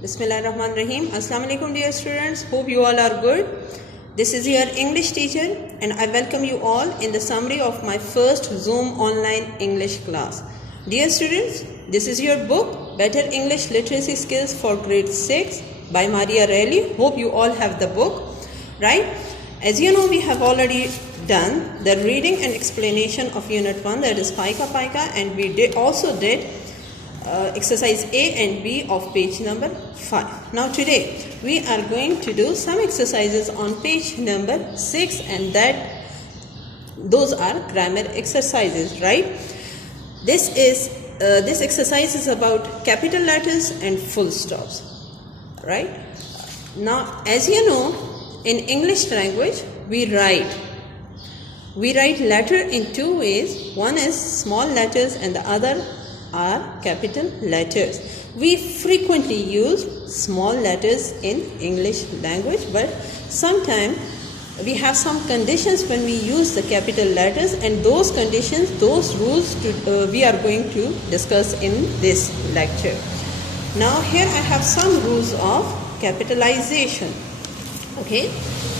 Bismillahirrahmanirrahim. Assalamu alaikum dear students. Hope you all are good. This is your English teacher and I welcome you all in the summary of my first Zoom online English class. Dear students, this is your book Better English Literacy Skills for Grade 6 by Maria Reilly. Hope you all have the book, right? As you know, we have already done the reading and explanation of Unit 1, that is Paika Paika, and we also did exercise A and B of page number 5. Now today we are going to do some exercises on page number 6, and those are grammar exercises, right? This exercise is about capital letters and full stops, right? Now, as you know, in English language we write letter in two ways. One is small letters and the other are capital letters. We frequently use small letters in English language, but sometimes we have some conditions when we use the capital letters, and those conditions, those rules we are going to discuss in this lecture. Now here I have some rules of capitalization. Okay,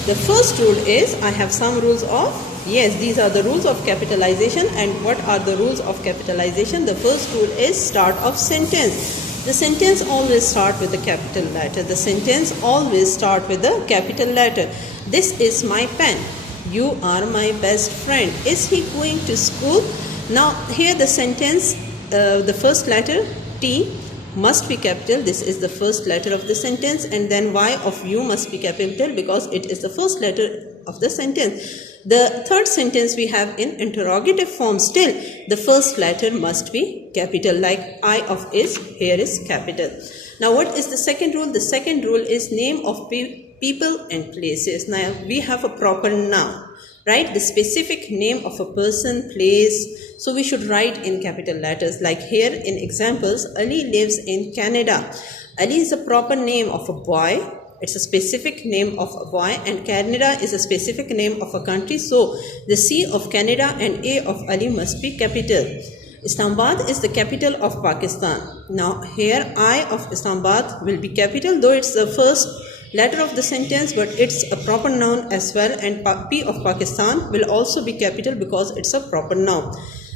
the first rule is, I have some rules of, yes, these are the rules of capitalization. And what are the rules of capitalization? The first rule is start of sentence. The sentence always start with the capital letter. The sentence always start with the capital letter. This is my pen. You are my best friend. Is he going to school? Now here the sentence, the first letter T must be capital. This is the first letter of the sentence, and then Y of you must be capital because it is the first letter of the sentence. The third sentence we have in interrogative form. Still the first letter must be capital, like I of is, here is capital. Now what is the second rule? The second rule is name of people and places. Now we have a proper noun, right? The specific name of a person, place, so we should write in capital letters. Like here in examples, Ali lives in Canada. Ali is a proper name of a boy. It's a specific name of a boy, and Canada is a specific name of a country. So the C of Canada and A of Ali must be capital. Islamabad is the capital of Pakistan. Now here I of Islamabad will be capital, though it's the first letter of the sentence, but it's a proper noun as well, and P of Pakistan will also be capital because it's a proper noun.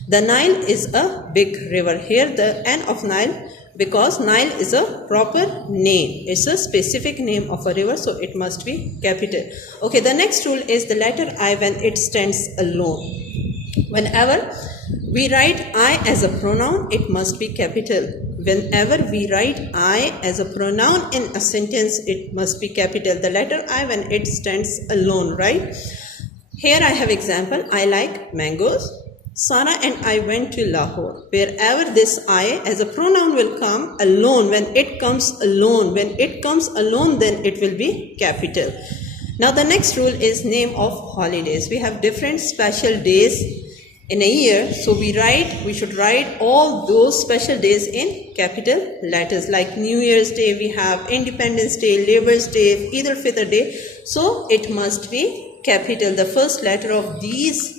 The Nile is a big river. Here the N of Nile, because Nile is a proper name. It's a specific name of a river, so it must be capital. Okay, the next rule is the letter I when it stands alone. Whenever we write I as a pronoun, it must be capital. Whenever we write I as a pronoun in a sentence, it must be capital. The letter I when it stands alone, right? Here I have example. I like mangoes. Sarah and I went to Lahore. Wherever this I as a pronoun will come alone, when it comes alone, then it will be capital. Now the next rule is name of holidays. We have different special days in a year, so we should write all those special days in capital letters. Like New Year's Day, we have Independence Day, Labour's Day, Eid al-Fitr Day, so it must be capital. The first letter of these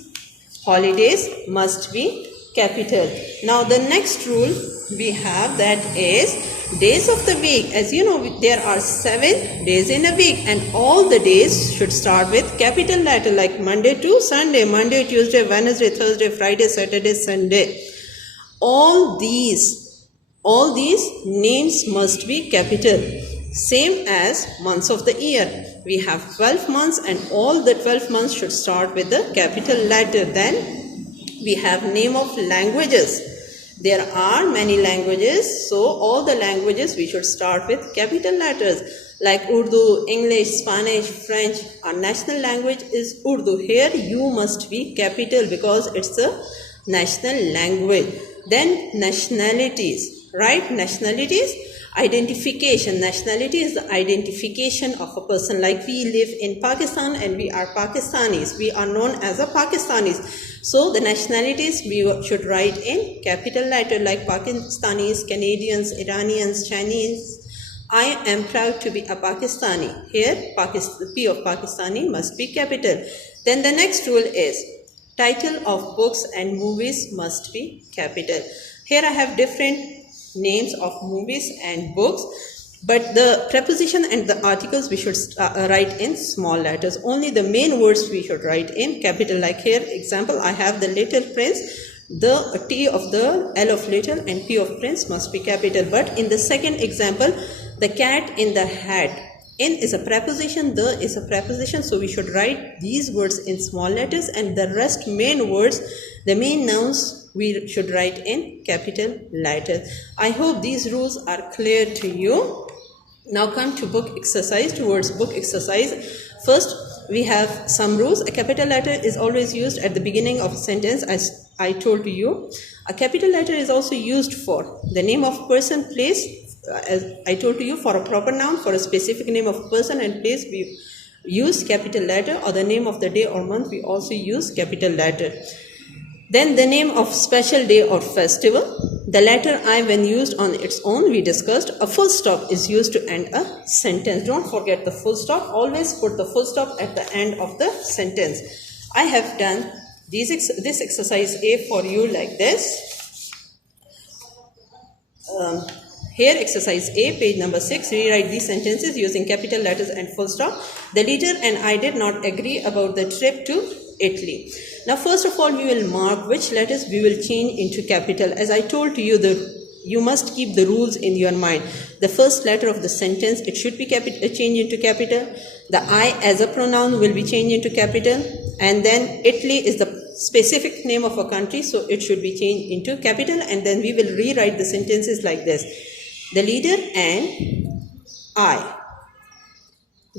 holidays must be capital. Now the next rule we have, that is days of the week. As you know, there are 7 days in a week, and all the days should start with capital letter, like Monday to Sunday, Monday, Tuesday, Wednesday, Thursday, Friday, Saturday, Sunday. All these names must be capital. Same as months of the year. We have 12 months, and all the 12 months should start with the capital letter. Then we have name of languages. There are many languages, so all the languages we should start with capital letters. Like Urdu, English, Spanish, French. Our national language is Urdu. Here you must be capital because it's a national language. Then nationalities, right? Nationalities. Identification. Nationality is the identification of a person. Like we live in Pakistan and we are Pakistanis. We are known as a Pakistanis. So the nationalities we should write in capital letter, like Pakistanis, Canadians, Iranians, Chinese. I am proud to be a Pakistani. Here P of Pakistani must be capital. Then the next rule is title of books and movies must be capital. Here I have different names of movies and books. But the preposition and the articles we should write in small letters. Only the main words we should write in capital. Like here, example, I have the little prince. The T of the L of little and P of prince must be capital. But in the second example, the cat in the hat. In is a preposition, the is a preposition. So we should write these words in small letters, and the rest main words, the main nouns, we should write in capital letters. I hope these rules are clear to you. Now come to book exercise, towards book exercise. First, we have some rules. A capital letter is always used at the beginning of a sentence, as I told you. A capital letter is also used for the name of person, place, as I told you, for a proper noun, for a specific name of person and place, we use capital letter, or the name of the day or month, we also use capital letter. Then the name of special day or festival. The letter I, when used on its own, we discussed. A full stop is used to end a sentence. Don't forget the full stop. Always put the full stop at the end of the sentence. I have done this exercise A for you like this. Here, exercise A, page number 6, rewrite these sentences using capital letters and full stop. The leader and I did not agree about the trip to Italy. Now, first of all, we will mark which letters we will change into capital. As I told you, you must keep the rules in your mind. The first letter of the sentence, it should be changed into capital. The I as a pronoun will be changed into capital. And then Italy is the specific name of a country, so it should be changed into capital. And then we will rewrite the sentences like this. The leader and I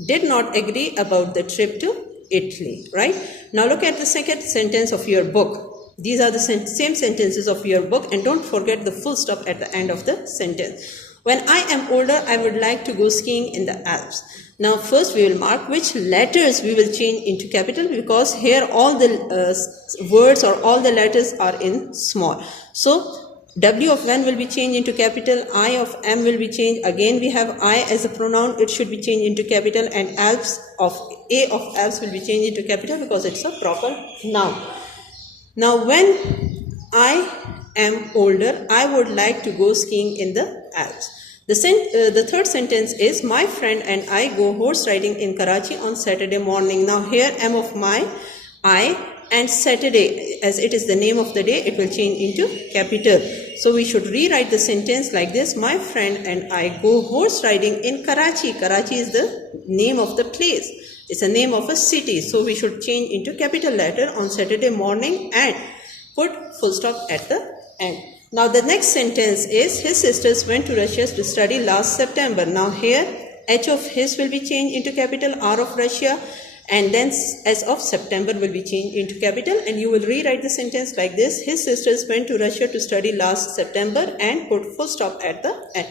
did not agree about the trip to Italy, right? Now look at the second sentence of your book. These are the same sentences of your book, and don't forget the full stop at the end of the sentence. When I am older, I would like to go skiing in the Alps. Now first we will mark which letters we will change into capital, because here all the words or all the letters are in small. So W of when will be changed into capital, I of M will be changed. Again we have I as a pronoun, it should be changed into capital, and Alps of A of Alps will be changed into capital because it's a proper noun. Now when I am older, I would like to go skiing in the Alps. The third sentence is, my friend and I go horse riding in Karachi on Saturday morning. Now here M of my, I, and Saturday, as it is the name of the day, it will change into capital. So we should rewrite the sentence like this. My friend and I go horse riding in Karachi. Karachi is the name of the place. It's a name of a city. So we should change into capital letter on Saturday morning and put full stop at the end. Now the next sentence is, his sisters went to Russia to study last September. Now here H of his will be changed into capital, R of Russia, and then S of September will be changed into capital, and you will rewrite the sentence like this. His sisters went to Russia to study last September, and put full stop at the end.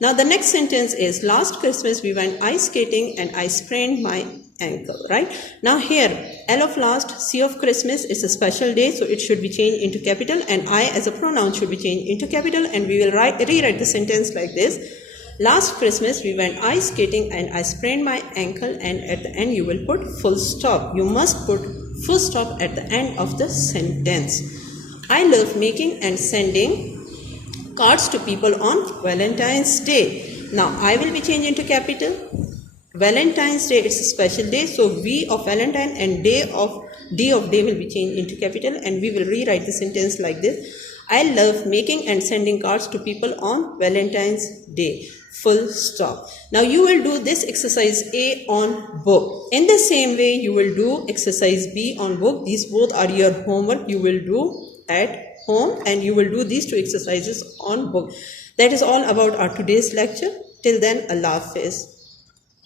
Now the next sentence is, last Christmas we went ice skating and I sprained my ankle, right? Now here L of last, C of Christmas is a special day, so it should be changed into capital, and I as a pronoun should be changed into capital, and we will rewrite the sentence like this. Last Christmas we went ice skating and I sprained my ankle, and at the end you will put full stop. You must put full stop at the end of the sentence. I love making and sending cards to people on Valentine's Day. Now I will be changed into capital. Valentine's Day, it's a special day, so V of Valentine and D of day will be changed into capital, and we will rewrite the sentence like this. I love making and sending cards to people on Valentine's Day. Full stop. Now you will do this exercise A on book. In the same way you will do exercise B on book. These both are your homework you will do at home, and you will do these two exercises on book. That is all about our today's lecture. Till then, Allah Hafiz.